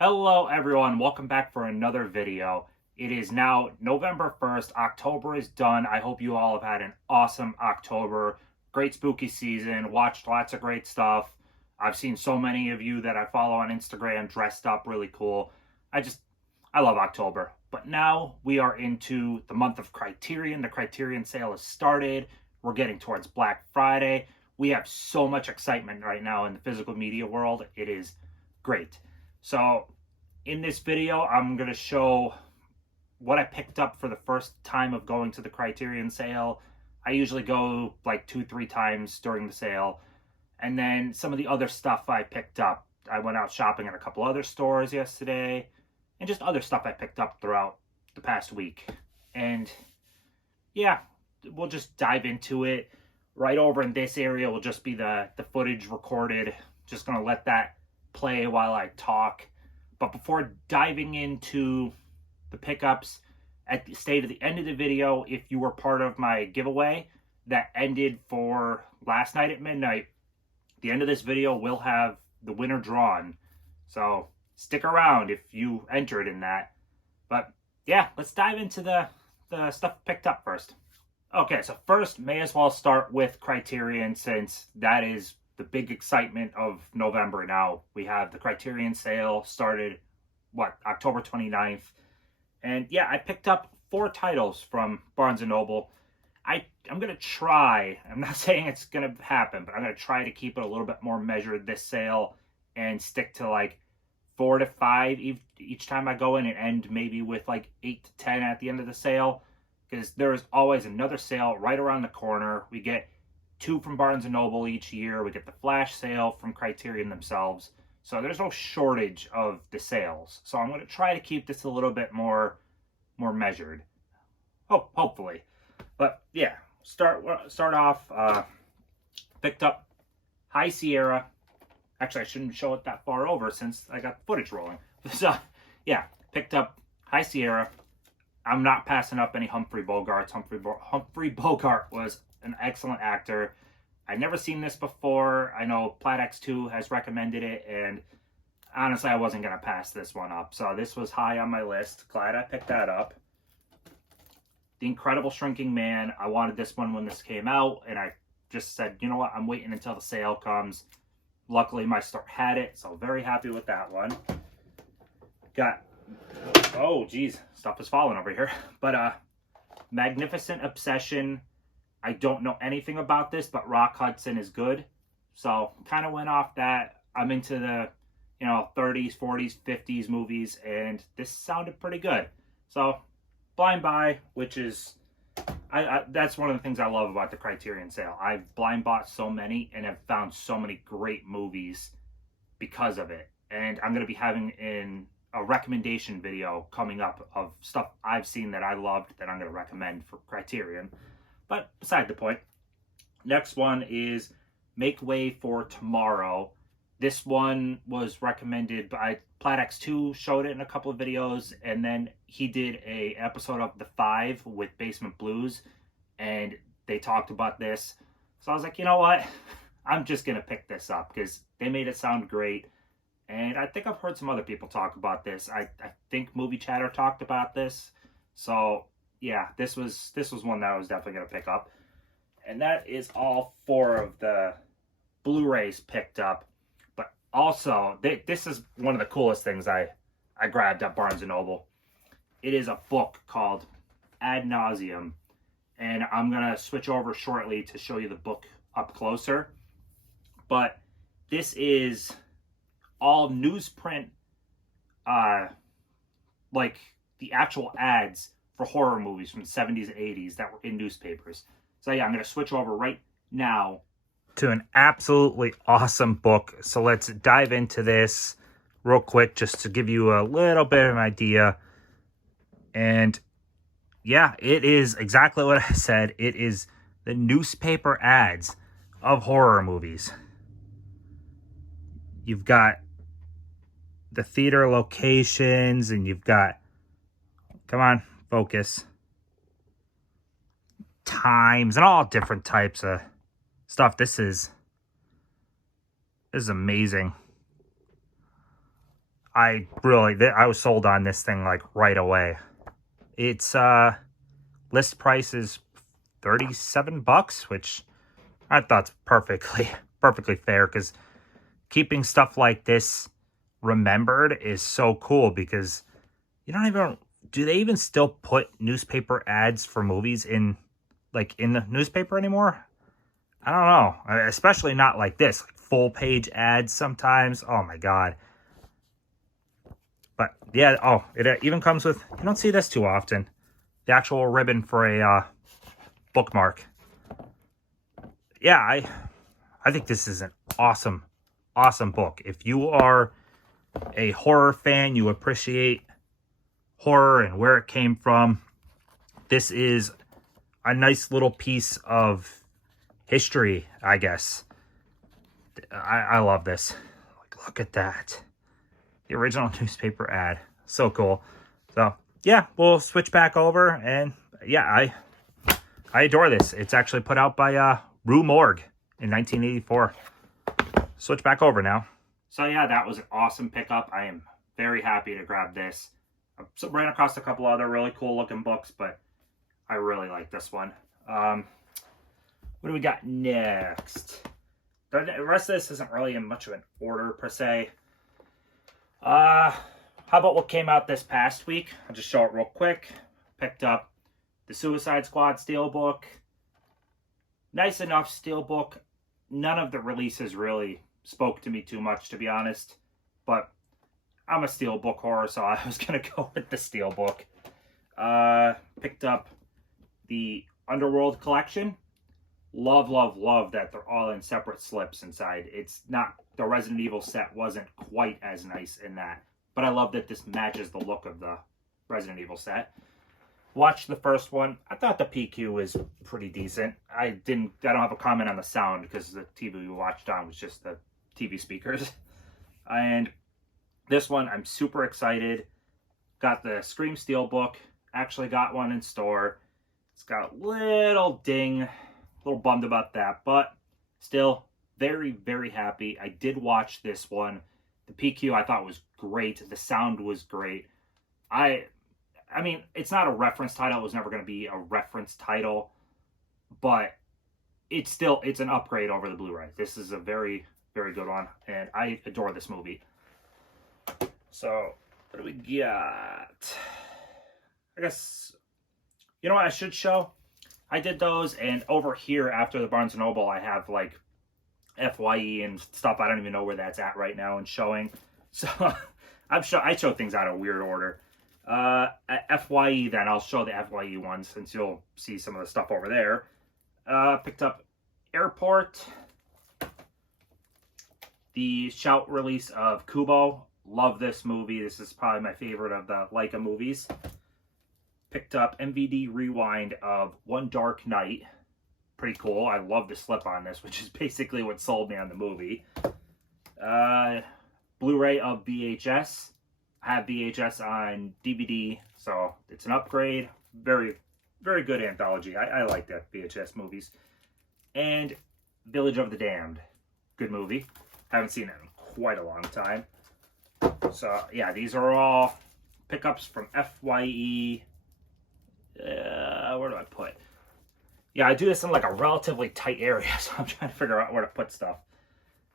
Hello everyone, welcome back for another video. It is now November 1st, October is done. I hope you all have had an awesome October. Great spooky season, watched lots of great stuff. I've seen so many of you that I follow on Instagram dressed up really cool. I love October. But now we are into the month of Criterion. The Criterion sale has started. We're getting towards Black Friday. We have so much excitement right now in the physical media world. It is great. So in this video, I'm going to show what I picked up for the first time of going to the Criterion sale. I usually go like 2-3 times during the sale. And then some of the other stuff I picked up. I went out shopping at a couple other stores yesterday. And just other stuff I picked up throughout the past week. And yeah, we'll just dive into it. Right over in this area will just be the footage recorded. Just going to let that play while I talk. But before diving into the pickups, stay to the end of the video if you were part of my giveaway that ended for last night at midnight. The end of this video will have the winner drawn. So stick around if you entered in that. But yeah, let's dive into the stuff picked up first. Okay, so first, may as well start with Criterion since that is the big excitement of November now. We have the Criterion sale started, October 29th. And yeah, I picked up 4 titles from Barnes & Noble. I'm going to try, I'm not saying it's going to happen, but I'm going to try to keep it a little bit more measured this sale and stick to like 4 to 5 each time I go in and end maybe with like 8 to 10 at the end of the sale. Because there is always another sale right around the corner. We get 2 from Barnes & Noble each year. We get the flash sale from Criterion themselves. So there's no shortage of the sales. So I'm going to try to keep this a little bit more measured. Hopefully. But yeah, start off, picked up High Sierra. Actually, I shouldn't show it that far over since I got footage rolling. So yeah, picked up High Sierra. I'm not passing up any Humphrey Bogart. Humphrey Bogart was an excellent actor. I've never seen this before. I know Plat X2 has recommended it, and honestly, I wasn't going to pass this one up. So this was high on my list. Glad I picked that up. The Incredible Shrinking Man. I wanted this one when this came out, and I just said, you know what, I'm waiting until the sale comes. Luckily, my store had it, so very happy with that one. Oh, geez, stuff is falling over here. But Magnificent Obsession. I don't know anything about this, but Rock Hudson is good. So kind of went off that. I'm into the 30s, 40s, 50s movies, and this sounded pretty good. So blind buy, which is that's one of the things I love about the Criterion sale. I've blind bought so many and have found so many great movies because of it. And I'm going to be having a recommendation video coming up of stuff I've seen that I loved that I'm going to recommend for Criterion. But beside the point, next one is Make Way for Tomorrow. This one was recommended by Plat X2, showed it in a couple of videos, and then he did a episode of The Five with Basement Blues, and they talked about this. So I was like, you know what? I'm just going to pick this up because they made it sound great. And I think I've heard some other people talk about this. I think Movie Chatter talked about this. So yeah, this was one that I was definitely going to pick up. And that is all 4 of the Blu-rays picked up. But also, this is one of the coolest things I grabbed at Barnes & Noble. It is a book called Ad Nauseum. And I'm going to switch over shortly to show you the book up closer. But this is all newsprint, like the actual ads for horror movies from the 70s and 80s that were in newspapers. So yeah, I'm going to switch over right now to an absolutely awesome book. So let's dive into this real quick just to give you a little bit of an idea. And yeah, it is exactly what I said. It is the newspaper ads of horror movies. You've got the theater locations, and you've got, come on, focus, times, and all different types of stuff. This is amazing. I was sold on this thing like right away. Its list price is $37, which I thought's perfectly fair, because keeping stuff like this remembered is so cool, because do they even still put newspaper ads for movies in the newspaper anymore? I don't know. Especially not like this, like full page ads sometimes. Oh my God. But yeah, it even comes with, you don't see this too often, the actual ribbon for a bookmark. Yeah, I think this is an awesome book. If you are a horror fan, you appreciate horror and where it came from, this is a nice little piece of history, I guess. I love this. Like, look at that. The original newspaper ad. So cool. So, yeah, we'll switch back over. And, yeah, I adore this. It's actually put out by Rue Morgue in 1984. Switch back over now. So, yeah, that was an awesome pickup. I am very happy to grab this. I ran across a couple other really cool-looking books, but I really like this one. What do we got next? The rest of this isn't really in much of an order, per se. How about what came out this past week? I'll just show it real quick. Picked up the Suicide Squad Steelbook. Nice enough Steelbook. None of the releases really spoke to me too much, to be honest. But I'm a Steelbook horror, so I was going to go with the Steelbook. Picked up the Underworld collection. Love that they're all in separate slips inside. It's not, the Resident Evil set wasn't quite as nice in that, but I love that this matches the look of the Resident Evil set. Watched the first one. I thought the PQ was pretty decent. I don't have a comment on the sound because the TV we watched on was just the TV speakers. And this one, I'm super excited. Got the Scream Steelbook. Actually got one in store. It's got a little ding. A little bummed about that, but still very happy. I did watch this one. The PQ I thought was great. The sound was great. I mean, it's not a reference title. It was never going to be a reference title, but it's an upgrade over the Blu-ray. This is a very good one, and I adore this movie. So, what do we got? I guess, you know what I should show? I did those, and over here after the Barnes & Noble, I have like FYE and stuff. I don't even know where that's at right now and showing. So I show things out of weird order. At FYE, then I'll show the FYE ones since you'll see some of the stuff over there. Picked up Airport, the Shout release of Kubo. Love this movie. This is probably my favorite of the Leica movies. Picked up MVD Rewind of One Dark Night. Pretty cool. I love the slip on this, which is basically what sold me on the movie. Blu-ray of VHS. I have VHS on DVD, so it's an upgrade. Very good anthology. I like that VHS movies. And Village of the Damned. Good movie. Haven't seen it in quite a long time. So, yeah, these are all pickups from FYE. Where do I put? Yeah, I do this in like a relatively tight area, so I'm trying to figure out where to put stuff.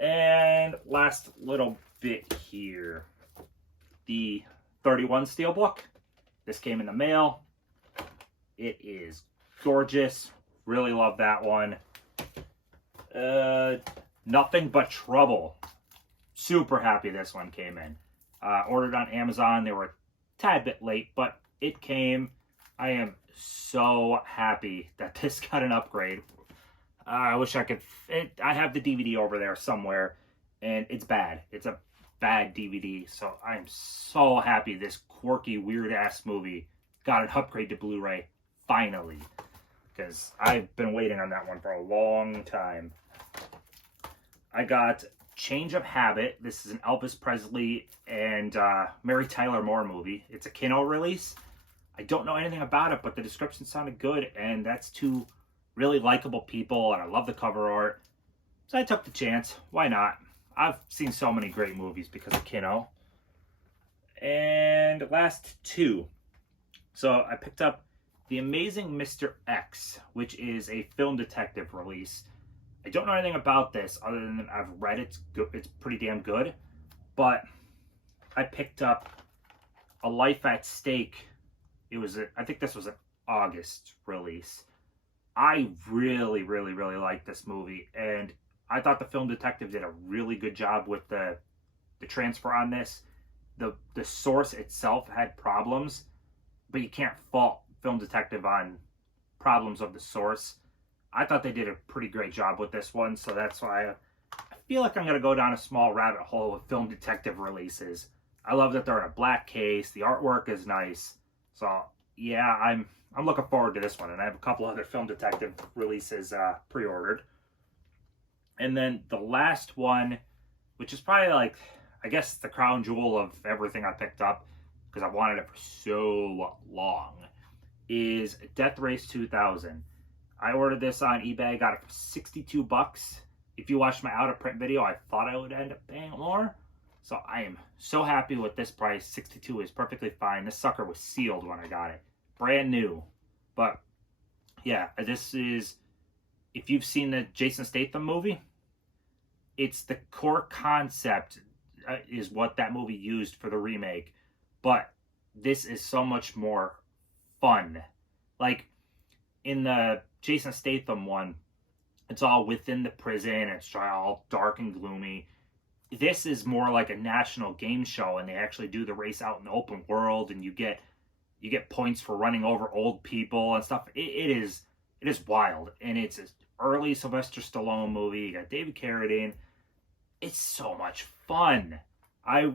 And last little bit here. The 31 Steelbook. This came in the mail. It is gorgeous. Really love that one. Nothing But Trouble. Super happy this one came in. Ordered on Amazon. They were a tad bit late, but it came. I am so happy that this got an upgrade. I wish I could. I have the DVD over there somewhere, and it's bad. It's a bad DVD, so I am so happy this quirky, weird-ass movie got an upgrade to Blu-ray, finally. Because I've been waiting on that one for a long time. I got Change of Habit. This is an Elvis Presley and Mary Tyler Moore movie. It's a Kino release. I don't know anything about it, but the description sounded good, and that's two really likable people, and I love the cover art. So I took the chance. Why not? I've seen so many great movies because of Kino. And last two. So I picked up The Amazing Mr. X, which is a film detective release. I don't know anything about this other than I've read it. It's pretty damn good. But I picked up A Life at Stake. I think this was an August release. I really, really, really liked this movie, and I thought the film detective did a really good job with the transfer on this. The source itself had problems, but you can't fault film detective on problems of the source. I thought they did a pretty great job with this one, so that's why I feel like I'm going to go down a small rabbit hole with film detective releases. I love that they're in a black case. The artwork is nice. So, yeah, I'm looking forward to this one, and I have a couple other film detective releases pre-ordered. And then the last one, which is probably like, I guess, the crown jewel of everything I picked up, because I've wanted it for so long, is Death Race 2000. I ordered this on eBay, got it for 62 bucks. If you watched my out-of-print video, I thought I would end up paying more. So I am so happy with this price. 62 is perfectly fine. This sucker was sealed when I got it. Brand new. But, yeah, this is, if you've seen the Jason Statham movie, it's the core concept is what that movie used for the remake. But this is so much more fun. Like, in the Jason Statham one, it's all within the prison. It's all dark and gloomy. This is more like a national game show, and they actually do the race out in the open world, and you get points for running over old people and stuff. It is wild, and it's an early Sylvester Stallone movie. You got David Carradine. It's so much fun. I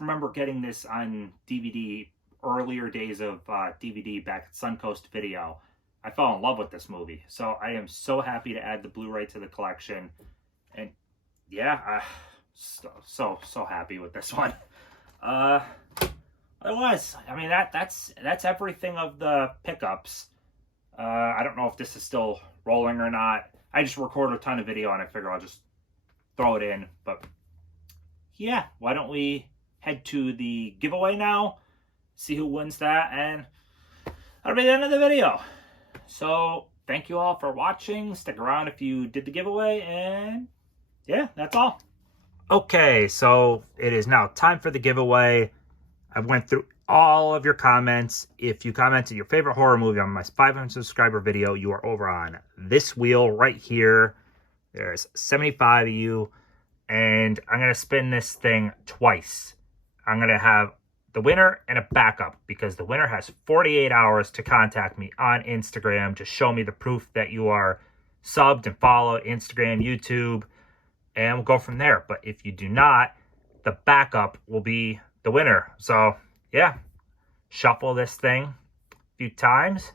remember getting this on DVD earlier days of DVD back at Suncoast Video. I fell in love with this movie, so I am so happy to add the Blu-ray to the collection. And yeah, so happy with this one. Otherwise, I mean, that's everything of the pickups. I don't know if this is still rolling or not. I just recorded a ton of video, and I figure I'll just throw it in. But yeah, why don't we head to the giveaway now, see who wins that, and that'll be the end of the video. So thank you all for watching. Stick around if you did the giveaway, and yeah, that's all. Okay, so it is now time for the giveaway. I went through all of your comments. If you commented your favorite horror movie on my 500 subscriber video, you are over on this wheel right here. There's 75 of you, and I'm going to spin this thing twice. I'm going to have the winner and a backup, because the winner has 48 hours to contact me on Instagram to show me the proof that you are subbed and followed Instagram, YouTube, and we'll go from there. But if you do not, the backup will be the winner. So yeah, shuffle this thing a few times,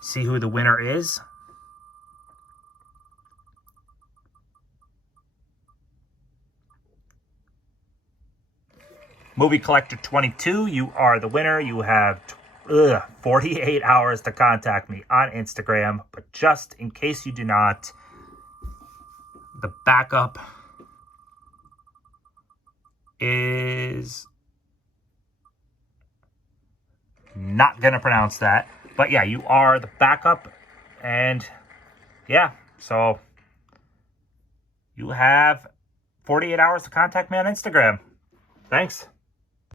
see who the winner is. Movie Collector 22, you are the winner. You have 48 hours to contact me on Instagram. But just in case you do not, the backup is not going to pronounce that. But yeah, you are the backup. And yeah, so you have 48 hours to contact me on Instagram. Thanks.